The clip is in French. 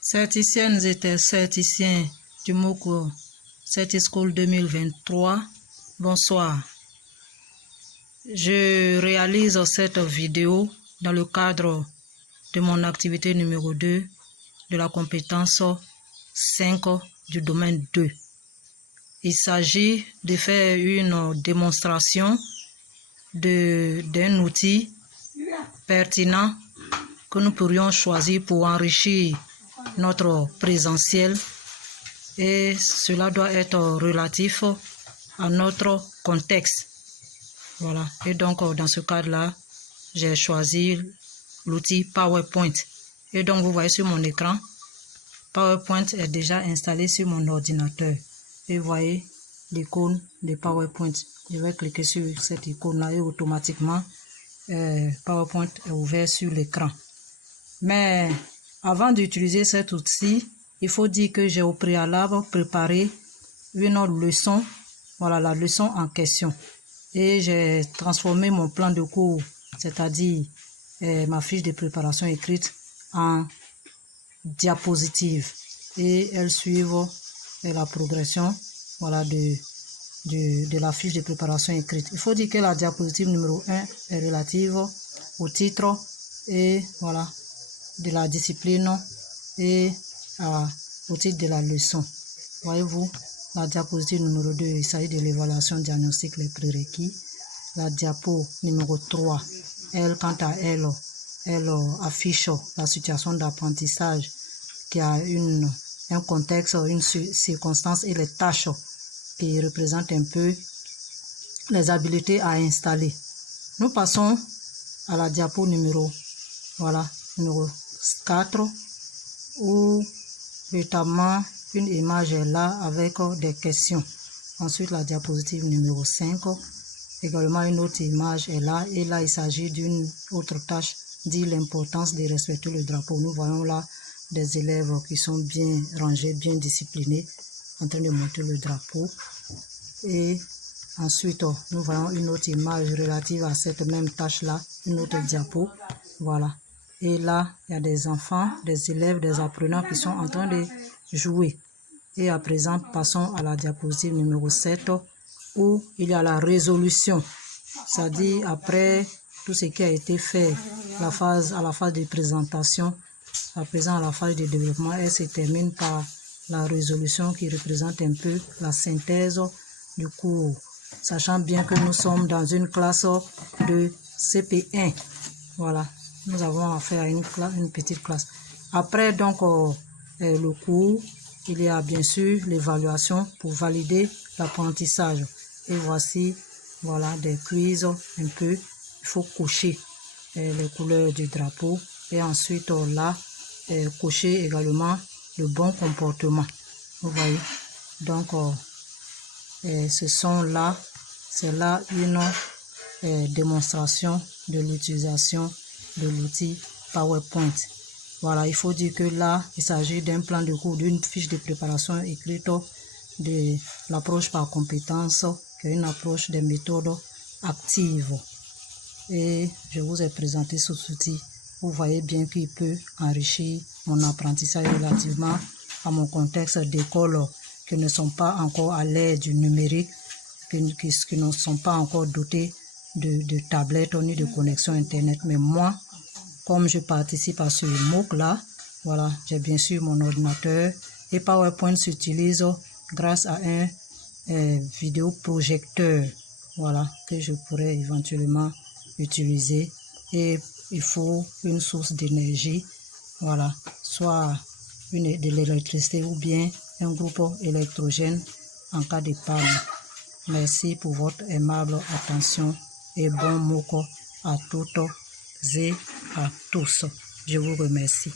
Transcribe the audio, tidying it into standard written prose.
Certiciennes et certiciens du MOOC Certischool 2023, bonsoir. Je réalise cette vidéo dans le cadre de mon activité numéro 2 de la compétence 5 du domaine 2. Il s'agit de faire une démonstration d'un outil pertinent que nous pourrions choisir pour enrichir notre présentiel, et cela doit être relatif à notre contexte. Voilà. Et donc dans ce cadre-là, j'ai choisi l'outil PowerPoint. Et donc vous voyez sur mon écran, PowerPoint est déjà installé sur mon ordinateur. Et vous voyez l'icône de PowerPoint. Je vais cliquer sur cette icône-là et automatiquement PowerPoint est ouvert sur l'écran. Mais avant d'utiliser cet outil, il faut dire que j'ai au préalable préparé une leçon, voilà la leçon en question. Et j'ai transformé mon plan de cours, c'est-à-dire ma fiche de préparation écrite, en diapositive. Et elles suivent la progression, voilà, de la fiche de préparation écrite. Il faut dire que la diapositive numéro 1 est relative au titre et voilà de la discipline et au titre de la leçon. Voyez-vous, la diapositive numéro 2, il s'agit de l'évaluation diagnostique, les prérequis. La diapo numéro 3, elle, quant à elle, affiche la situation d'apprentissage qui a un contexte, une circonstance et les tâches qui représentent un peu les habiletés à installer. Nous passons à la diapo numéro 4, où notamment une image est là avec des questions. Ensuite, la diapositive numéro 5, également une autre image est là, et là il s'agit d'une autre tâche, dit l'importance de respecter le drapeau. Nous voyons là des élèves qui sont bien rangés, bien disciplinés, en train de monter le drapeau. Et ensuite, nous voyons une autre image relative à cette même tâche-là, une autre diapo. Voilà. Et là, il y a des enfants, des élèves, des apprenants qui sont en train de jouer. Et à présent, passons à la diapositive numéro 7, où il y a la résolution. C'est-à-dire, après tout ce qui a été fait, à la phase de présentation, à présent à la phase de développement, elle se termine par la résolution qui représente un peu la synthèse du cours. Sachant bien que nous sommes dans une classe de CP1. Voilà. Nous avons affaire à une petite classe. Après donc le cours, il y a bien sûr l'évaluation pour valider l'apprentissage. Et voici, voilà, des quiz un peu. Il faut cocher les couleurs du drapeau. Et ensuite là, cocher également le bon comportement. Vous voyez. Donc, c'est là une démonstration de l'utilisation de l'outil PowerPoint. Voilà, il faut dire que là, il s'agit d'un plan de cours, d'une fiche de préparation écrite de l'approche par compétence, qui est une approche des méthodes actives. Et je vous ai présenté cet outil. Vous voyez bien qu'il peut enrichir mon apprentissage relativement à mon contexte d'école, qui ne sont pas encore à l'ère du numérique, qui ne sont pas encore dotés de tablettes ni de connexion Internet. Mais moi, comme je participe à ce MOOC-là, voilà, j'ai bien sûr mon ordinateur, et PowerPoint s'utilise grâce à un vidéoprojecteur, voilà, que je pourrais éventuellement utiliser. Et il faut une source d'énergie, voilà, soit de l'électricité ou bien un groupe électrogène en cas de panne. Merci pour votre aimable attention et bon MOOC à toutes et à tous. Je vous remercie.